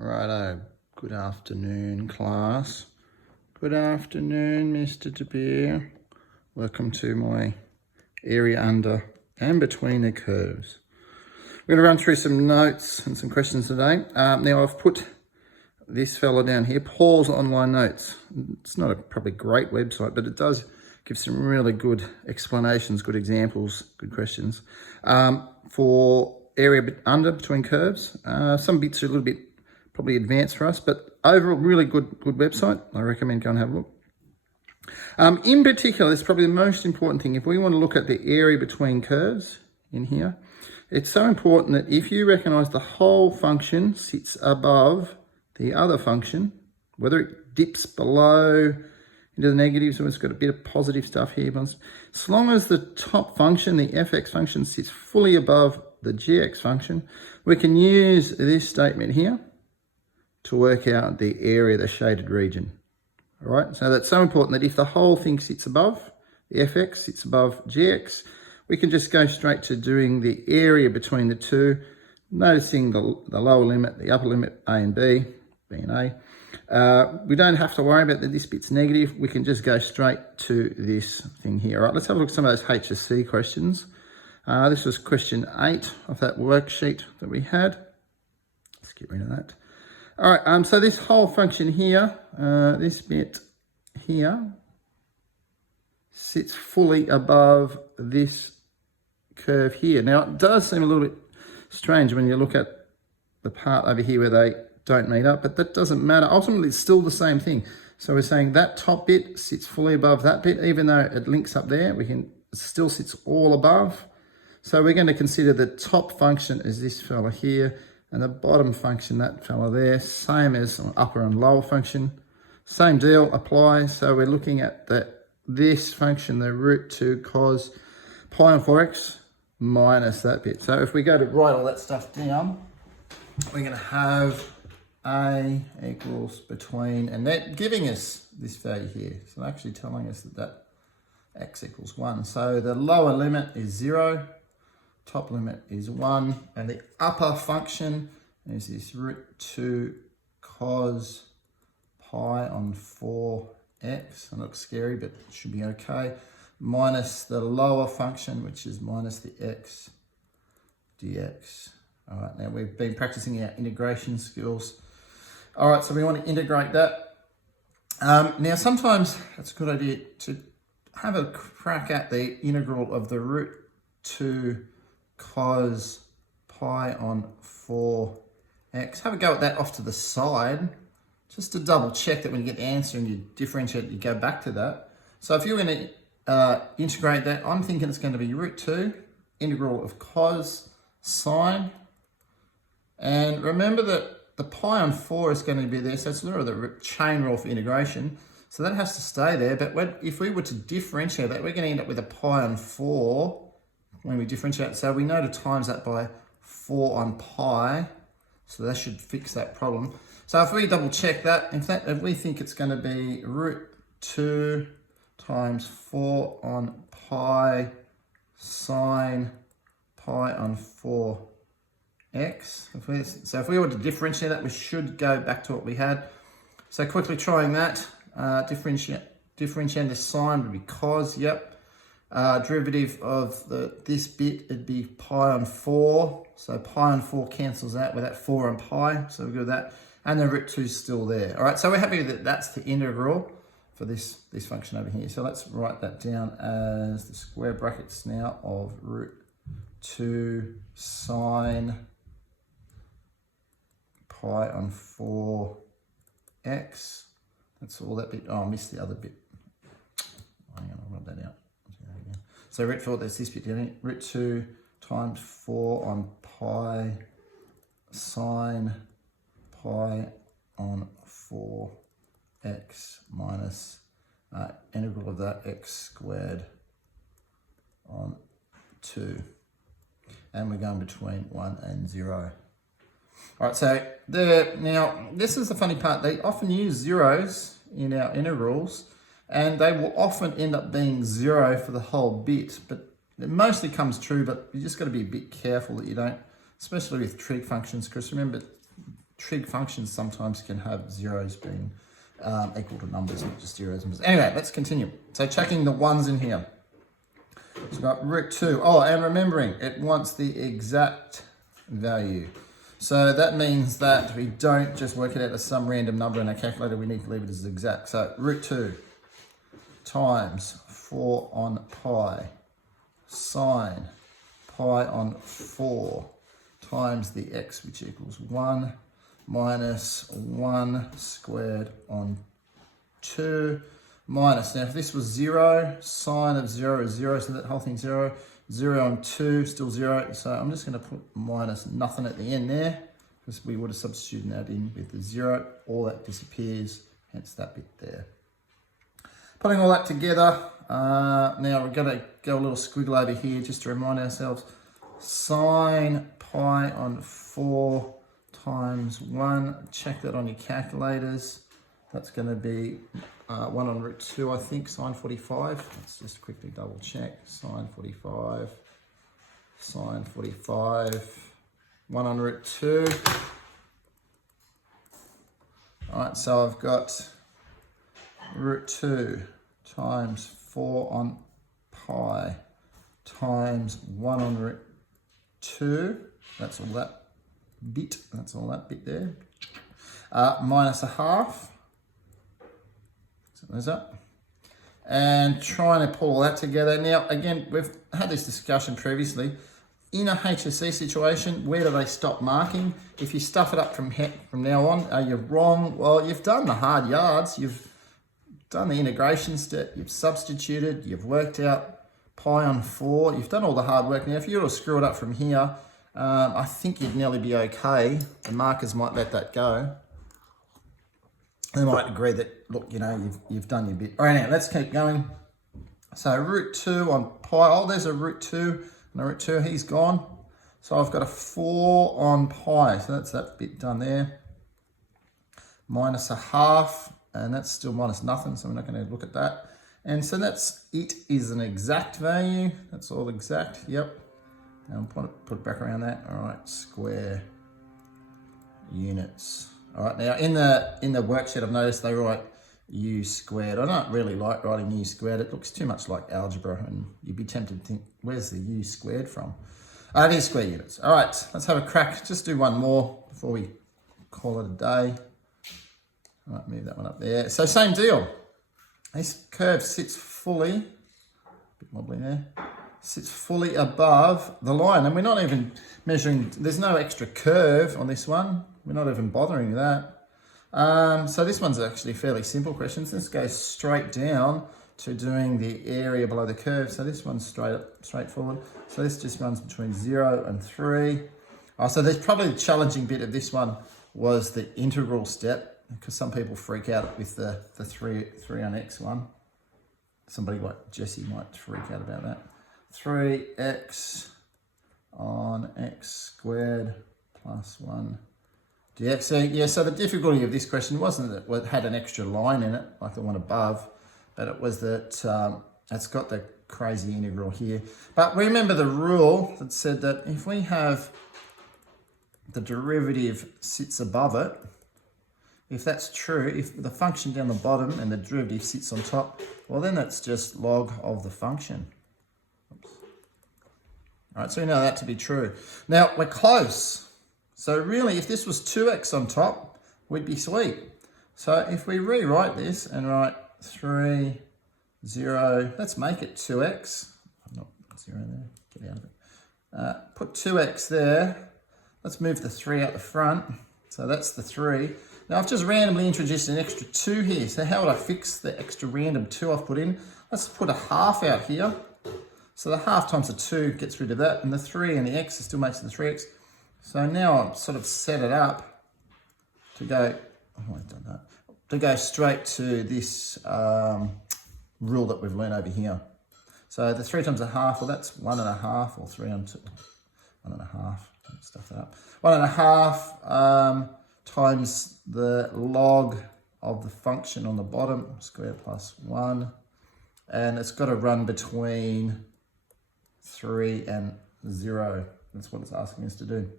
Righto, good afternoon class. Good afternoon Mr. De Beer. Welcome to my area under and between the curves. We're going to run through some notes and some questions today. Now I've put this fella down here, Paul's Online Notes. It's not a probably great website, but it does give some really good explanations, good examples, good questions for area under between curves. Some bits are a little bit probably advanced for us, but overall really good website. I recommend go and have a look. In particular, it's probably the most important thing. If we want to look at the area between curves in here, it's so important that if you recognize the whole function sits above the other function, whether it dips below into the negatives or it's got a bit of positive stuff here, but as long as the top function, the fx function, sits fully above the gx function, we can use this statement here to work out the area, the shaded region. All right, so that's so important that if the whole thing sits above, the fx sits above gx, we can just go straight to doing the area between the two, noticing the lower limit, the upper limit, a and b, b and a. We don't have to worry about that this bit's negative. We can just go straight to this thing here. All right, let's have a look at some of those HSC questions. This was question 8 of that worksheet that we had. Let's get rid of that. All right, so this whole function here, this bit here, sits fully above this curve here. Now, it does seem a little bit strange when you look at the part over here where they don't meet up, but that doesn't matter. Ultimately, it's still the same thing. So we're saying that top bit sits fully above that bit, even though it links up there, it still sits all above. So we're going to consider the top function as this fella here, and the bottom function, that fella there, same as upper and lower function. Same deal applies. So we're looking at this function, the root 2 cos pi on 4x minus that bit. So if we go to write all that stuff down, we're going to have a equals between, and they're giving us this value here. So actually telling us that x equals 1. So the lower limit is 0. Top limit is 1, and the upper function is this root 2 cos pi on 4x. It looks scary, but it should be okay. Minus the lower function, which is minus the x dx. All right, now we've been practicing our integration skills. All right, so we want to integrate that. Now, sometimes it's a good idea to have a crack at the integral of the root 2 cos pi on 4x. Have a go at that off to the side, just to double check that when you get the answer and you differentiate, you go back to that. So if you're going to integrate that, I'm thinking it's going to be root 2, integral of cos sine. And remember that the pi on 4 is going to be there, so it's literally the chain rule for integration. So that has to stay there, but if we were to differentiate that, we're going to end up with a pi on 4 when we differentiate. So we know to times that by 4 on pi, so that should fix that problem. So if we double check that, if we think it's going to be root 2 times 4 on pi sine pi on 4x. So if we were to differentiate that, we should go back to what we had. So quickly trying that, differentiating the sine would be cos, yep. Derivative of this bit, it'd be pi on 4. So pi on 4 cancels out with that 4 on pi. So we'll go with that. And the root 2 is still there. All right, so we're happy that that's the integral for this function over here. So let's write that down as the square brackets now of root 2 sine pi on 4x. That's all that bit. Oh, I missed the other bit. Hang on, I'll rub that out. So root 4, there's this bit here, root 2 times 4 on pi sine pi on 4x minus integral of that x squared on 2. And we're going between 1 and 0. All right, so now this is the funny part. They often use zeros in our integrals, and they will often end up being 0 for the whole bit, but it mostly comes true, but you just got to be a bit careful that you don't, especially with trig functions, because remember, trig functions sometimes can have zeros being equal to numbers, not just zeros. Anyway, let's continue. So checking the ones in here. So we've got root 2. Oh, and remembering, it wants the exact value. So that means that we don't just work it out as some random number in our calculator, we need to leave it as exact. So root 2 times 4 on pi sine pi on 4 times the x, which equals 1 minus 1 squared on 2 minus, now if this was 0, sine of 0 is 0, so that whole thing's 0. 0 on 2, still 0. So I'm just going to put minus nothing at the end there, because we would have substituted that in with the 0. All that disappears, hence that bit there. Putting all that together, now we're going to go a little squiggle over here just to remind ourselves. Sine pi on 4 times 1. Check that on your calculators. That's going to be 1 on root 2, I think, sine 45. Let's just quickly double check. Sine 45, sine 45, 1 on root 2. All right, so I've got root 2 times 4 on pi times 1 on root 2. That's all that bit. That's all that bit there. Minus a half. So there's that. And trying to pull all that together. Now, again, we've had this discussion previously. In a HSC situation, where do they stop marking? If you stuff it up from now on, are you wrong? Well, you've done the hard yards. You've done the integration step. You've substituted. You've worked out pi on 4. You've done all the hard work. Now, if you were to screw it up from here, I think you'd nearly be okay. The markers might let that go. They might agree that, look, you know, you've done your bit. All right, now let's keep going. So root 2 on pi. Oh, there's a root 2. And a root 2, he's gone. So I've got a 4 on pi. So that's that bit done there. Minus a half. And that's still minus nothing, so we're not going to look at that. And so that's it is an exact value. That's all exact. Yep. And put it back around that. All right, square units. All right, now in the worksheet, I've noticed they write u squared. I don't really like writing u squared. It looks too much like algebra, and you'd be tempted to think, where's the u squared from? It is square units. All right, let's have a crack. Just do one more before we call it a day. All right, move that one up there. So same deal. This curve sits fully, a bit wobbly there, sits fully above the line. And we're not even measuring, there's no extra curve on this one. We're not even bothering with that. So this one's actually fairly simple questions. Let's go straight down to doing the area below the curve. So this one's straightforward. So this just runs between 0 and 3. So there's probably the challenging bit of this one was the integral step, because some people freak out with the 3 on x one. Somebody like Jesse might freak out about that. 3x on x squared plus 1 dx. So yeah, so the difficulty of this question wasn't that it had an extra line in it, like the one above, but it was that it's got the crazy integral here. But remember the rule that said that if we have the derivative sits above it, if that's true, if the function down the bottom and the derivative sits on top, well then that's just log of the function. Oops. All right, so we know that to be true. Now we're close. So really, if this was 2x on top, we'd be sweet. So if we rewrite this and write 3, 0, let's make it 2x. Not 0 there, get out of it. Put 2x there. Let's move the 3 out the front. So that's the 3. Now I've just randomly introduced an extra 2 here. So how would I fix the extra random 2 I've put in? Let's put a half out here. So the half times the 2 gets rid of that, and the 3 and the x still makes it the 3x. So now I've sort of set it up to go, oh, I've done that, to go straight to this rule that we've learned over here. So the 3 times a half, well that's 1.5, or 3 on 2, 1.5, stuff that up. 1.5 times the log of the function on the bottom, square plus 1. And it's got to run between 3 and 0. That's what it's asking us to do.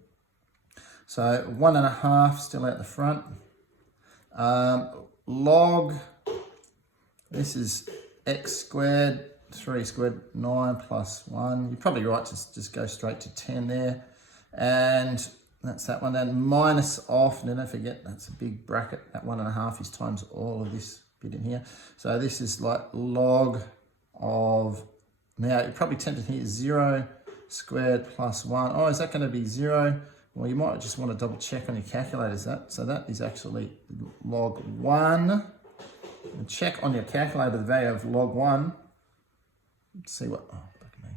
So 1.5 still out the front. Log, this is x squared, 3 squared, 9 plus 1. You're probably right to just go straight to 10 there. And that's that one. Then minus off, and don't forget that's a big bracket. That 1.5 is times all of this bit in here. So this is like log of, now you're probably tempted here, 0 squared plus 1. Oh, is that going to be 0? Well, you might just want to double check on your calculators that. So that is actually log 1. And check on your calculator the value of log 1. Let's see what, oh, look at me.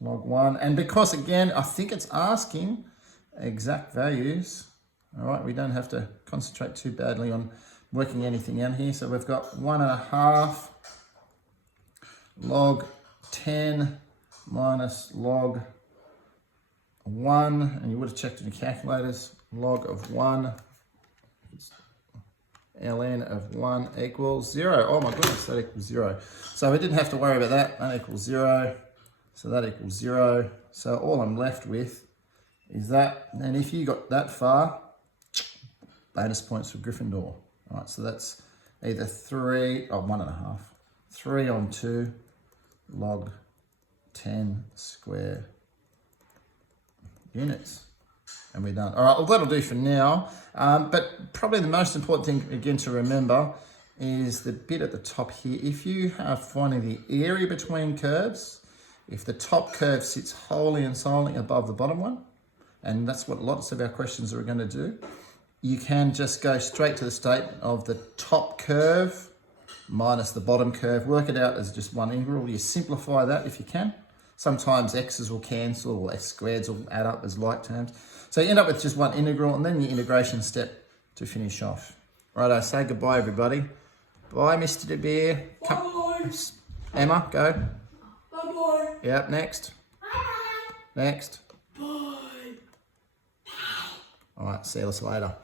Log 1. And because, again, I think it's asking exact values. All right, we don't have to concentrate too badly on working anything out here. So we've got 1.5 log 10 minus log 1, and you would have checked in your calculators, log of 1, ln of 1 equals 0. Oh my goodness, that equals 0. So we didn't have to worry about that. That equals 0. So that equals 0. So all I'm left with is that. And if you got that far, bonus points for Gryffindor. All right, so that's either 3, or 1.5. 3 on 2 log 10 square units, and we're done. All right, well, that'll do for now. But probably the most important thing, again, to remember is the bit at the top here. If you are finding the area between curves, if the top curve sits wholly and solely above the bottom one, and that's what lots of our questions are going to do, you can just go straight to the statement of the top curve minus the bottom curve. Work it out as just one integral. You simplify that if you can. Sometimes x's will cancel or x squareds will add up as like terms. So you end up with just one integral and then the integration step to finish off. Righto, say goodbye everybody. Bye, Mr. De Beer. Bye. Emma, go. Bye-bye. Yep, next. Bye-bye. Next. Bye. All right, see you later.